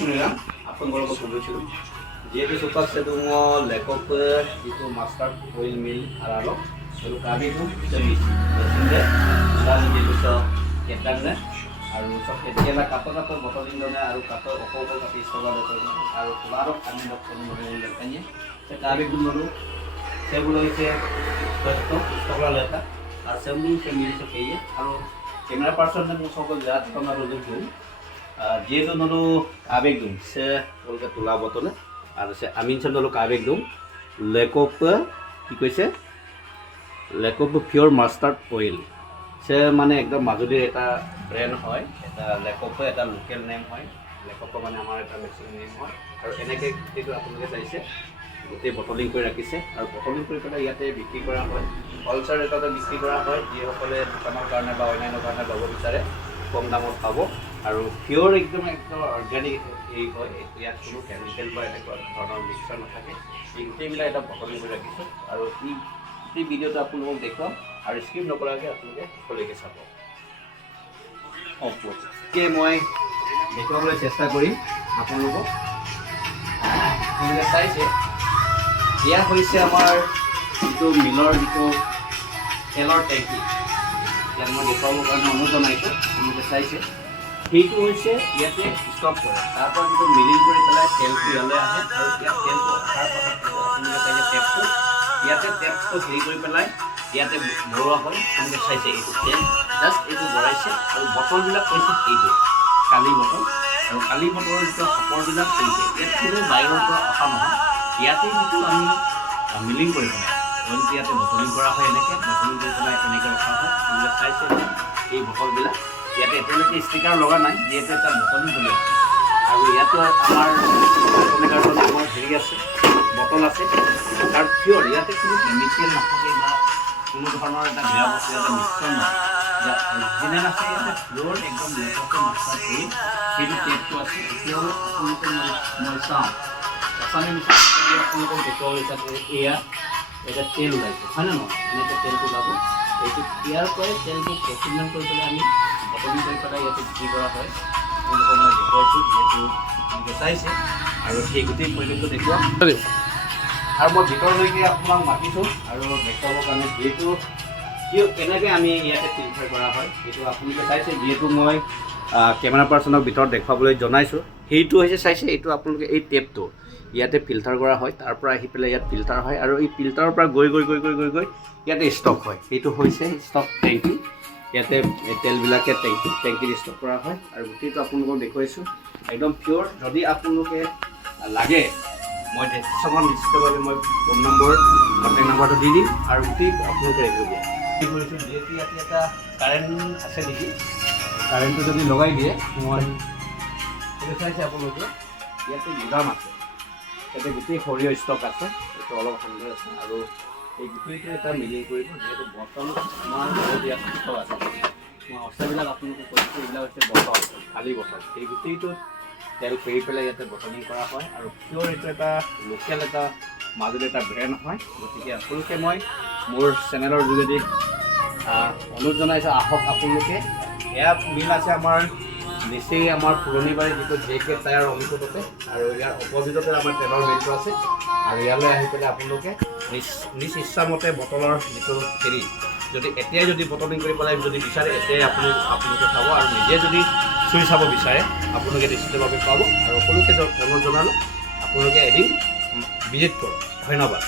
Bismillah, apa yang kalau kau buat Jadi suka sedungo lekop itu master oil mill aralo. Lalu kami itu jadi sehingga dan jadi bisa ketan na. Aru sok kecil kato botol Indonesia aru kato opo tapi sekolah betul. Aru kelaro kami dokter mengenai lekanya. Sekali dulu saya belum isi betul sekolah letak. Assembly family sekaya. Aru camera person dan musuh jahat kami rujuk যেহেতু নলো আবেগ দুম সে ওলকে তোলা বটলে আর সে আমিন সে নলো আবেগ দুম লেকপ কি কইছে লেকপ পিওর মাস্টার্ড অয়েল সে মানে একদম মাজুলীৰ এটা ব্ৰ্যান্ড হয় এটা লেকপ এটা লোকেল নেম হয় লেকপ মানে আমাৰ এটা মেক্সিকান নেম হয় আৰু এনেকে যেটো আপোনালোকে চাইছে গোটেই বটলিং কৰি ৰাখিছে আৰু বটলিং কৰি পেলাই ইয়াতে বিক্ৰী কৰা হয় হোলচেল ৰেটতে বিক্ৰী কৰা হয় যিসকলে দোকানৰ কাৰণে বা অন্যান্য কাৰণে ল'ব বিচাৰে কম দামত পাব আৰু পিওৰ একদম অৰ্গানিক এই হয় ইয়াত কোনো কেমিক্যাল বা এনেকুৱা ধৰণৰ মিক্সাৰ নাথাকে এই গোটেইবিলাক এটা বটলিং কৰি ৰাখিছোঁ আৰু এই ভিডিঅ'টো আপোনালোকক দেখুৱাম আৰু স্কিপ নকৰাকৈ আপোনালোকে শেষলৈকে চাব অ'কে মই দেখুৱাবলৈ চেষ্টা কৰিম আপোনালোকক আপোনালোকে চাইছে এয়া হৈছে আমাৰ যিটো মিলৰ যিটো তেলৰ টেংকি ইয়াত মই দেখুৱাবৰ কাৰণে অনুৰোধ জনাইছোঁ আপোনালোকে চাইছে সেইটো হৈছে ইয়াতে ষ্টপ কৰে তাৰপৰা যিটো মিলিং কৰি পেলাই তেলটো ইয়ালৈ আহে আৰু ইয়াত তেলটো অহাৰ পাছত আপোনালোকে চাইছে টেপটো ইয়াতে টেপটো হেৰি কৰি পেলাই ইয়াতে ভৰোৱা হয় আপোনালোকে চাইছে এইটো তেল জাষ্ট এইটো ভৰাইছে আৰু বটলবিলাক কৈছে এইটো কালি বটল আৰু কালি বটলৰ যিটো সাপৰবিলাক কৈছে ইয়াত কোনো বাহিৰৰ পৰা অহা নহয় ইয়াতে যিটো আমি মিলিং কৰি পেলাই অইলটো ইয়াতে বটলিং কৰা হয় এনেকৈ বটলিং কৰি পেলাই এনেকৈ ৰখা হয় আপোনালোকে চাইছে এই বটলবিলাক ইয়াতে এতিয়ালৈকে ষ্টিকাৰ লগা নাই যিহেতু এটা বটলিং চলি আছে আৰু ইয়াতো আমাৰ আমাৰ হেৰি আছে বটল আছে তাৰ পিয়ৰ ইয়াতে কোনো কেমিকেল নাথাকে বা কোনো ধৰণৰ এটা বেয়া বস্তু এটা মিশ্ৰণ নহয় অৰিজিনেল আছে ইয়াতে পিয়ৰ একদম লেকপে মাষ্টাৰ কৰি সেইটো টেপটো আছে এতিয়াও আপোনালোকে মই চাওঁ আচামী মিছা আপোনালোকক দেখুৱাবলৈ চাইছে এয়া এটা তেল ওলাইছে হয় নে নহয় এনেকৈ তেলটো ওলাব এইটো ইয়াৰ পৰাই তেলটো প্ৰচুৰমেণ্ট কৰি পেলাই আমি বটলিং কৰি পেলাই ইয়াতে বিক্ৰী কৰা হয় আপোনালোকক মই দেখুৱাইছোঁ যিহেতু আপোনালোকে চাইছে আৰু সেই গোটেই পৰিৱেশটো দেখুৱাম আৰু মই ভিতৰলৈকে আপোনাক মাতিছোঁ আৰু দেখুৱাবৰ কাৰণে যিহেতু কেনেকৈ আমি ইয়াতে ফিল্টাৰ কৰা হয় সেইটো আপোনালোকে চাইছে যিহেতু মই কেমেৰা পাৰ্চনক ভিতৰত দেখুৱাবলৈ জনাইছোঁ সেইটো হৈছে চাইছে এইটো আপোনালোকে এই টেপটো ইয়াতে ফিল্টাৰ কৰা হয় তাৰ পৰা আহি পেলাই ইয়াত ফিল্টাৰ হয় আৰু এই ফিল্টাৰৰ পৰা গৈ ইয়াতে ষ্টক হয় সেইটো হৈছে ষ্টক টেংকি ইয়াতে তেলবিলাকে টেংকিত ষ্টক কৰা হয় আৰু গোটেইটো আপোনালোকক দেখুৱাইছোঁ একদম পিয়ৰ যদি আপোনালোকে লাগে মই ডেছক্ৰিপশ্যনত নিশ্চিতভাৱে মই ফোন নম্বৰ কণ্টেক্ট নম্বৰটো দি দিম আৰু গোটেইটো আপোনালোকে ৰেগুলাৰ দিয়া কি কৰিছোঁ যিহেতু ইয়াতে এটা কাৰেণ্ট আছে নেকি কাৰেণ্টটো যদি লগাই দিয়ে মই সেইটো চাইছে আপোনালোকে ইয়াতে গুদাম আছে ইয়াতে গোটেই সৰিয়হ ষ্টক আছে এইটো অলপ সান্দহ আছে আৰু এই গোটেইটো এটা মিলিং কৰিব যিহেতু বটল আমাৰ বহুত ইয়াত ষ্টক আছে মই অৱস্থাবিলাক আপোনালোকে কৈছোঁ এইবিলাক হৈছে বটল খালী বটল এই গোটেইটো তেল পেৰি পেলাই ইয়াতে বটলিং কৰা হয় আৰু পিয়ৰ এইটো এটা লোকেল এটা মাজুলী এটা ব্ৰেণ্ড হয় গতিকে আপোনালোকে মই মোৰ চেনেলৰ যোগেদি অনুৰোধ জনাইছোঁ আহক আপোনালোকে এয়া মিল আছে আমাৰ নিচেই আমাৰ পুৰণিবাৰী যিটো JK টায়াৰ অঞ্চলতে আৰু ইয়াৰ অপজিটতে আমাৰ তেলৰ মিলটো আছে আৰু ইয়ালৈ আহি পেলাই আপোনালোকে নিজ ইচ্ছামতে বটলৰ যিটো হেৰি যদি এতিয়াই যদি বটলিং কৰি পেলাই যদি বিচাৰে এতিয়াই আপোনালোকে পাব আৰু নিজে যদি চুই চাব বিচাৰে আপোনালোকে নিশ্চিতভাৱে পাব আৰু সকলোকে অনুৰোধ জনালোঁ আপোনালোকে এদিন ভিজিট কৰক ধন্যবাদ